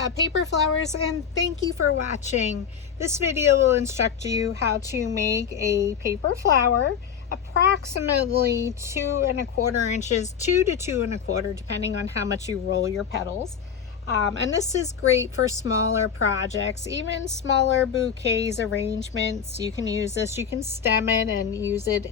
PhotoFabPaperFlowers, and thank you for watching. This video will instruct you how to make a paper flower approximately 2¼ inches, 2 to 2¼ depending on how much you roll your petals. And this is great for smaller projects, even smaller bouquets, arrangements. You can use this, you can stem it and use it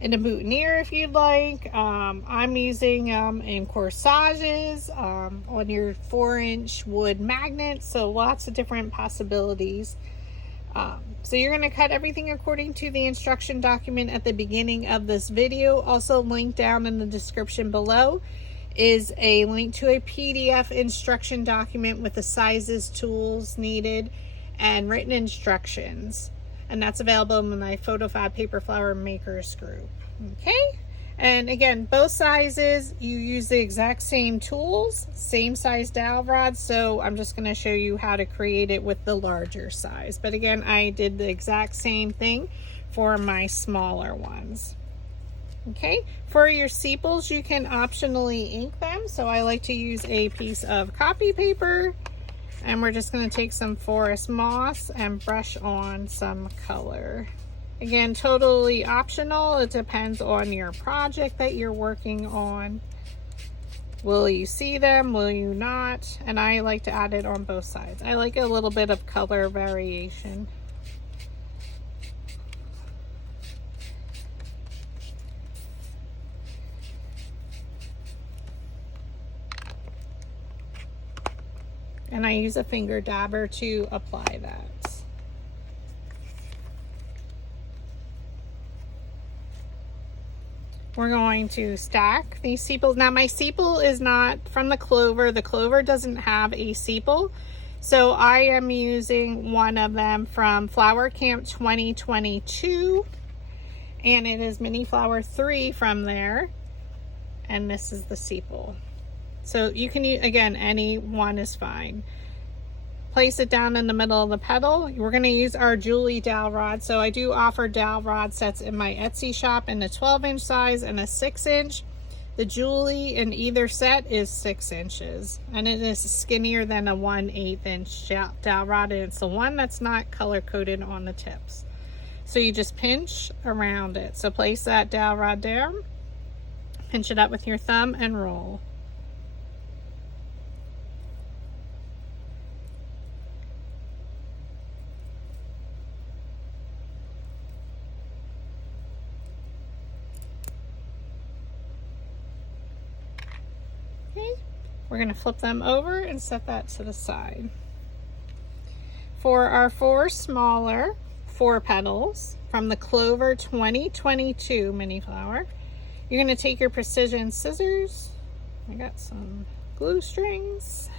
in a boutonniere if you'd like. I'm using in corsages, on your 4-inch wood magnets, so lots of different possibilities. So you're going to cut everything according to the instruction document at the beginning of this video. Also linked down in the description below is a link to a PDF instruction document with the sizes, tools needed, and written instructions. And that's available in my PhotoFab Paper Flower Makers group. Okay, and again, both sizes, you use the exact same tools, same size dowel rods, so I'm just going to show you how to create it with the larger size. But again, I did the exact same thing for my smaller ones. Okay, for your sepals, you can optionally ink them, so I like to use a piece of copy paper. And we're just going to take some forest moss and brush on some color. Again, totally optional. It depends on your project that you're working on. Will you see them? Will you not? And I like to add it on both sides. I like a little bit of color variation. And I use a finger dabber to apply that. We're going to stack these sepals. Now my sepal is not from the Clover. The Clover doesn't have a sepal. So I am using one of them from Flower Camp 2022. And it is Mini Flower 3 from there. And this is the sepal. So you can use, again, any one is fine. Place it down in the middle of the petal. We're going to use our Julie dowel rod. So I do offer dowel rod sets in my Etsy shop in a 12-inch size and a 6-inch. The Julie in either set is 6 inches. And it is skinnier than a 1/8 inch dowel rod. And it's the one that's not color coded on the tips. So you just pinch around it. So place that dowel rod down. Pinch it up with your thumb and roll. Okay, we're going to flip them over and set that to the side. For our 4 smaller 4 petals from the Clover 2022 mini flower, you're going to take your precision scissors. I got some glue strings.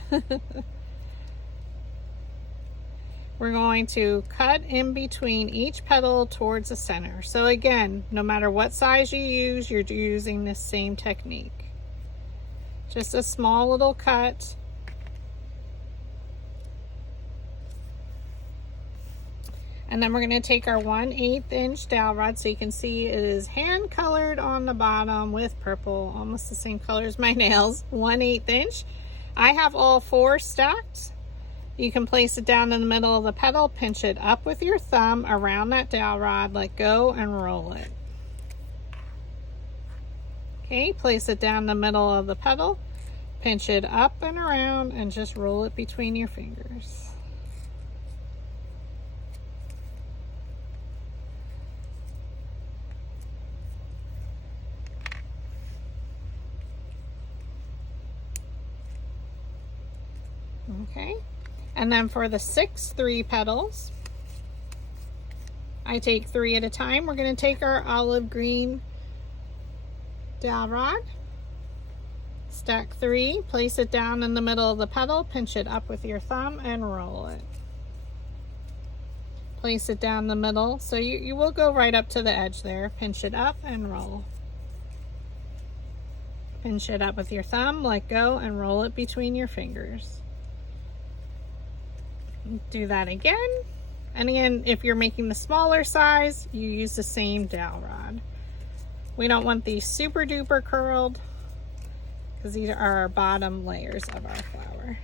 We're going to cut in between each petal towards the center. So again, no matter what size you use, you're using this same technique. Just a small little cut. And then we're going to take our 1/8 inch dowel rod. So you can see it is hand colored on the bottom with purple, almost the same color as my nails. 1/8 inch. I have all 4 stacked. You can place it down in the middle of the petal, pinch it up with your thumb around that dowel rod, let go and roll it. Okay, place it down the middle of the petal, pinch it up and around, and just roll it between your fingers. Okay, and then for the 6 3 petals, I take 3 at a time. We're going to take our olive green dowel rod, stack 3, place it down in the middle of the petal, pinch it up with your thumb and roll it. Place it down the middle, so you will go right up to the edge there. Pinch it up and roll. Pinch it up with your thumb, let go, and roll it between your fingers. Do that again. And again, if you're making the smaller size, you use the same dowel rod. We don't want these super duper curled because these are our bottom layers of our flower.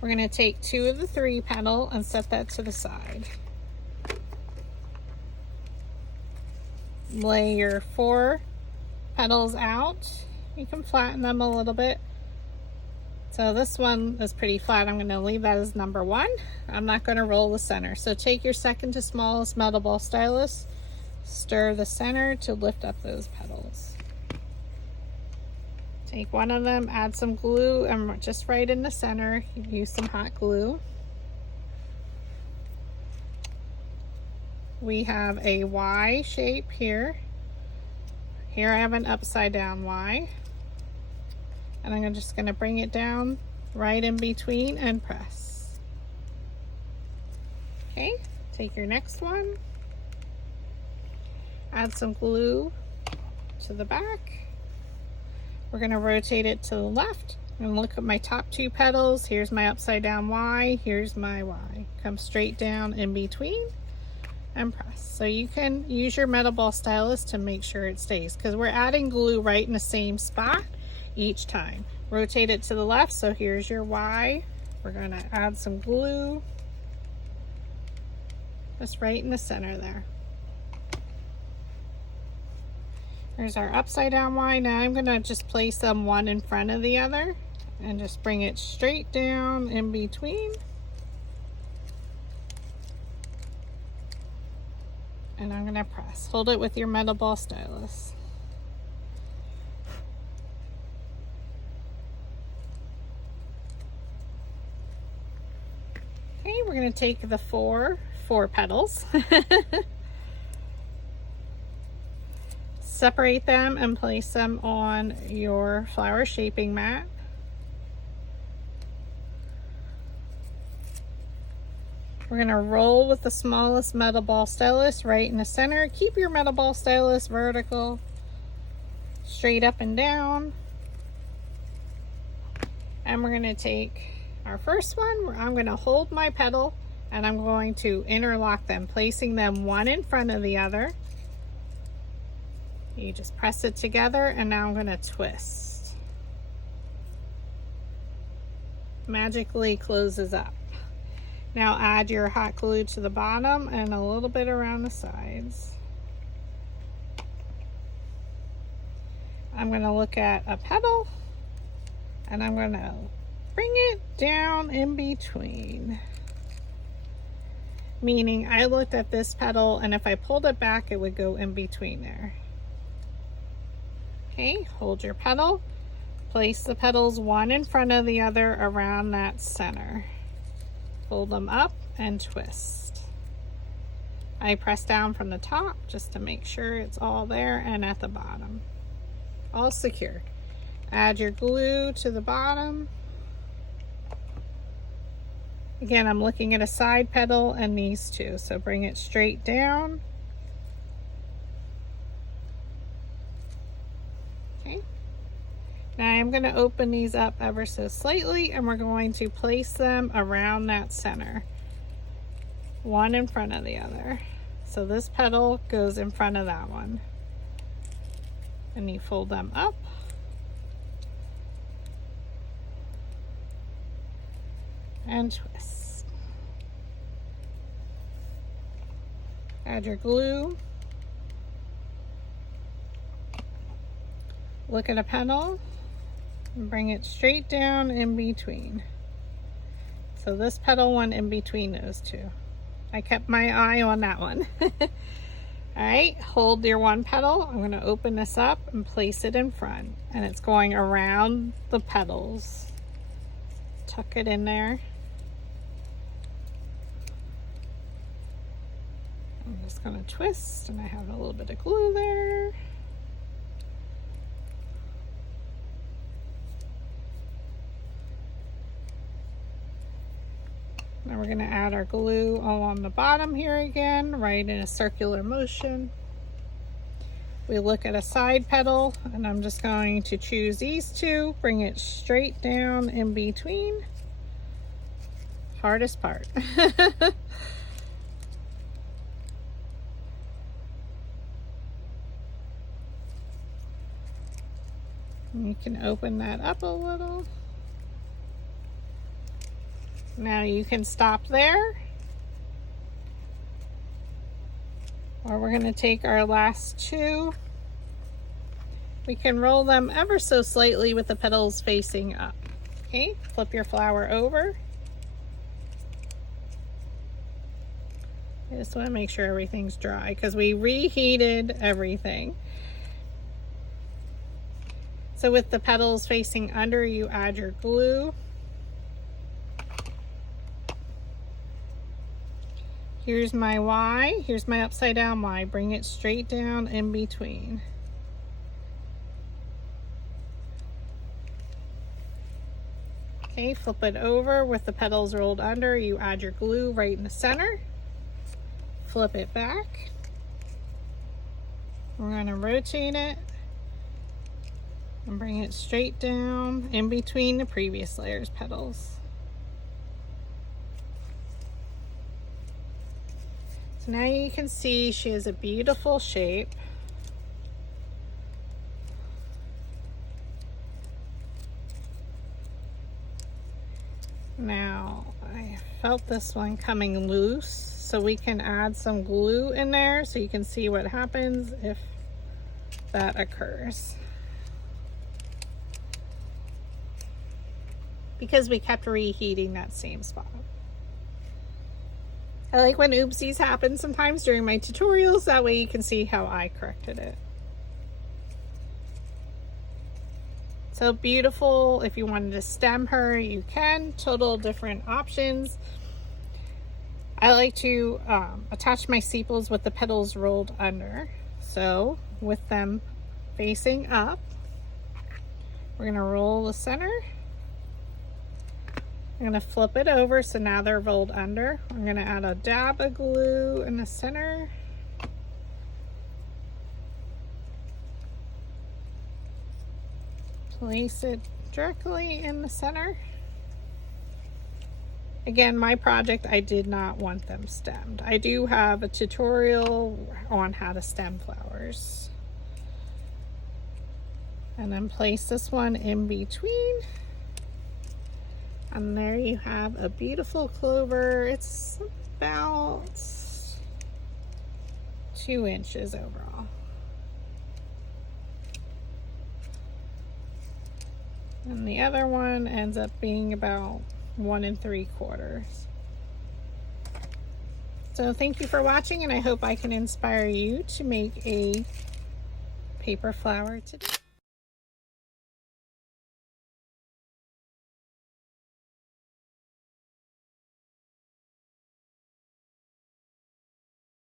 We're going to take 2 of the 3 petal and set that to the side. Lay your 4 petals out. You can flatten them a little bit. So this one is pretty flat. I'm going to leave that as number 1. I'm not going to roll the center. So take your second to smallest metal ball stylus, stir the center to lift up those petals. Take one of them, add some glue, and just right in the center, use some hot glue. We have a Y shape here. Here I have an upside down Y. And I'm just going to bring it down right in between and press. Okay, take your next one. Add some glue to the back. We're going to rotate it to the left and look at my top 2 petals. Here's my upside down Y. Here's my Y. Come straight down in between and press. So you can use your metal ball stylus to make sure it stays, because we're adding glue right in the same spot each time. Rotate it to the left. So here's your Y. We're going to add some glue just right in the center there. There's our upside down Y. Now I'm going to just place them one in front of the other and just bring it straight down in between. And I'm going to press. Hold it with your metal ball stylus. Okay, we're going to take the four petals. Separate them and place them on your flower shaping mat. We're going to roll with the smallest metal ball stylus right in the center. Keep your metal ball stylus vertical, straight up and down. And we're going to take our first one, where I'm going to hold my petal and I'm going to interlock them, placing them one in front of the other. You just press it together, and now I'm going to twist. Magically closes up. Now add your hot glue to the bottom and a little bit around the sides. I'm going to look at a petal and I'm going to bring it down in between. Meaning I looked at this petal, and if I pulled it back, it would go in between there. Okay, hold your petal, place the petals one in front of the other around that center. Pull them up and twist. I press down from the top just to make sure it's all there, and at the bottom. All secure. Add your glue to the bottom. Again, I'm looking at a side petal and these two, so bring it straight down. Okay. Now I'm going to open these up ever so slightly, and we're going to place them around that center, one in front of the other. So this petal goes in front of that one, and you fold them up. And twist. Add your glue. Look at a petal and bring it straight down in between. So this petal went in between those two. I kept my eye on that one. All right, hold your one petal. I'm going to open this up and place it in front, and it's going around the petals. Tuck it in there. I'm just going to twist, and I have a little bit of glue there. Now we're going to add our glue along the bottom here again, right in a circular motion. We look at a side petal, and I'm just going to choose these two, bring it straight down in between. Hardest part. You can open that up a little. Now you can stop there. Or we're going to take our last two. We can roll them ever so slightly with the petals facing up. Okay, flip your flower over. I just want to make sure everything's dry because we reheated everything. So with the petals facing under, you add your glue. Here's my Y, here's my upside down Y. Bring it straight down in between. Okay, flip it over with the petals rolled under. You add your glue right in the center. Flip it back. We're going to rotate it and bring it straight down in between the previous layer's petals. So now you can see she has a beautiful shape. Now, I felt this one coming loose, so we can add some glue in there so you can see what happens if that occurs. Because we kept reheating that same spot. I like when oopsies happen sometimes during my tutorials, that way you can see how I corrected it. So beautiful. If you wanted to stem her, you can. Total different options. I like to attach my sepals with the petals rolled under. So with them facing up, we're going to roll the center. I'm going to flip it over so now they're rolled under. I'm going to add a dab of glue in the center. Place it directly in the center. Again, my project, I did not want them stemmed. I do have a tutorial on how to stem flowers. And then place this one in between. And there you have a beautiful clover. It's about 2 inches overall. And the other one ends up being about 1 3/4. So thank you for watching, and I hope I can inspire you to make a paper flower today.